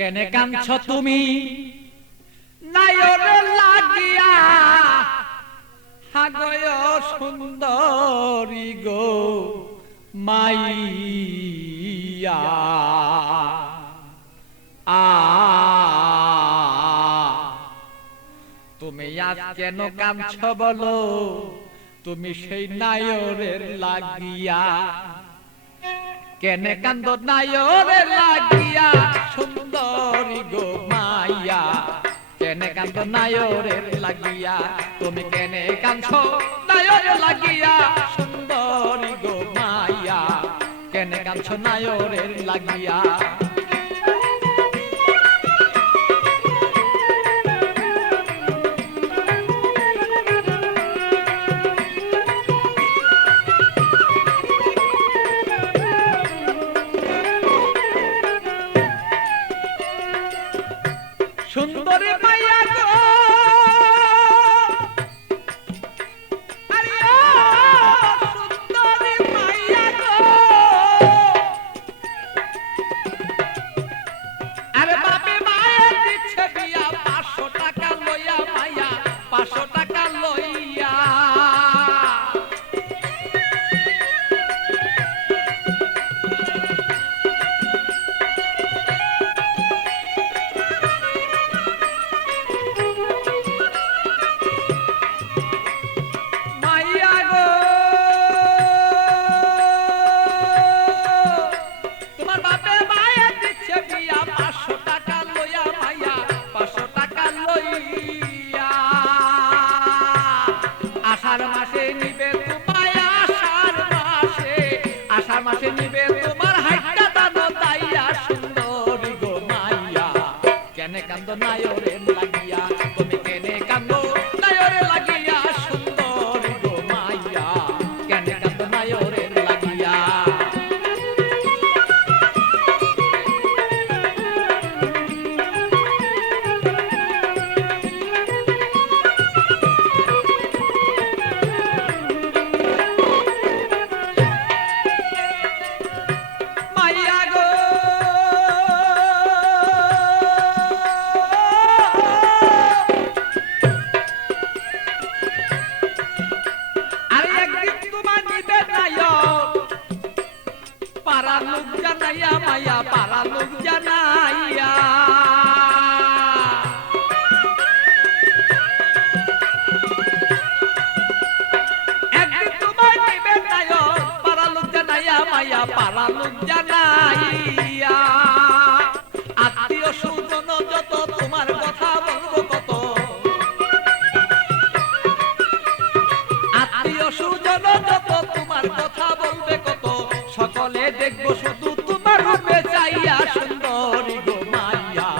কেনে কাঁদছ তুমি নায়র লাগিয়া হাগয় সুন্দরী গো মাইয়া তুমি আজ কেন কাঁদছ বলো তুমি সেই নায়রের লাগিয়া কেনে কান্দ নায়রের লাগিয়া সুন্দরী গো মাইয়া কেনে কান্দ নায়রের লাগিয়া তুমি কেনে কাঁদছ নায়রের লাগিয়া সুন্দরী গো মাইয়া কেনে কাঁদছ নায়রের লাগিয়া সুন্দরী মাইয়া গো আরে ও সুন্দরী মাইয়া গো আরে বাপে মায়ে দিচ্ছে বিয়া 500 টাকা লইয়া মাইয়া 500 টাকা লইয়া আষাঢ় মাসে নিবে তোমার হাইটা দানো তাইয়া সুন্দরী গো মাইয়া কেনে কান্দ নায়রের লাগিয়া তুমি কেনে কান্দ নায়রের লাগিয়া সুন্দরী গো মাইয়া কেনে কান্দ নায়রের লাগিয়া পারা লোক জানাইয়া মাইয়া পারা লোক জানাইয়া একদিন তোমার নিবে নায়ক পারা লোক জানাইয়া মাইয়া পারা লোক জানাইয়া আত্মীয় স্বজন যত তোমার কথা বলবো কত আত্মীয় স্বজন যত তোমার কথা বলবে কত সকলে দেখবো শুধু তোমার রূপে চাইয়া সুন্দরী গো মাইয়া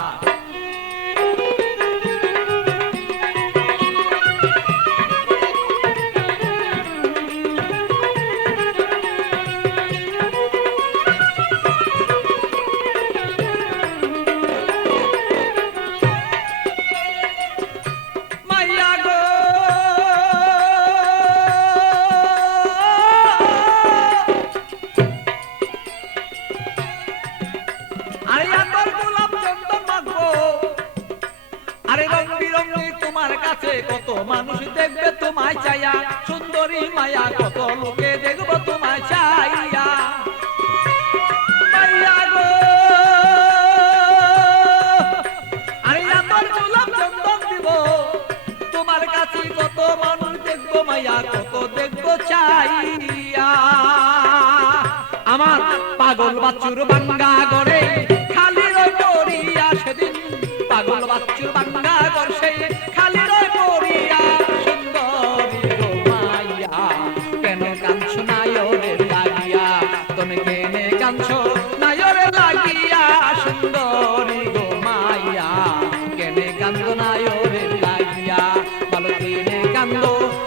মাইয়া গো আরে রং বিরঙি তোমার কাছে কত মানুষ দেখবে তোমায় চাইয়া সুন্দরী মায়া কত লোকে দেখবো তোমায় চাইয়া মাইয়া গো আরে আমার গোলাপ চন্দন দিব তোমার কাছে কত মানুষ দেখবো মায়া কত দেখবো চাইয়া আমার পাগল বাচ্চুর বাঙ্গা গড়ে খালি রই পড়িয়া সেদিন পাগল বাচ্চুর বাঙ্গা গড়ে খালি রই পড়িয়া সুন্দরী গো মাইয়া কেন কাঁদছ নায়রের লাগিয়া তুমি কেনে কাঁদছ নায়রের লাগিয়া সুন্দরী গো মাইয়া কেনে কান্দ নায়রের লাগিয়া বলো কেনে কান্দ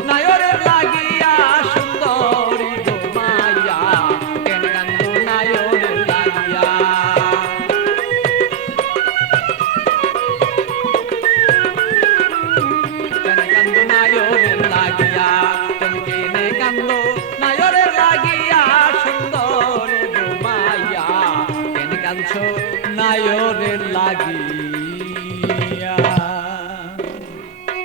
নায়রের লাগিয়া সুন্দরী গো মাইয়া কেনে কান্দ নায়রের লাগিয়া কেনে কান্দ নায়রের লাগিয়া তুমি কেনে কান্দ নায়রের লাগিয়া সুন্দরী গো মাইয়া কেনে কাঁদছো নায়রে লাগিয়া।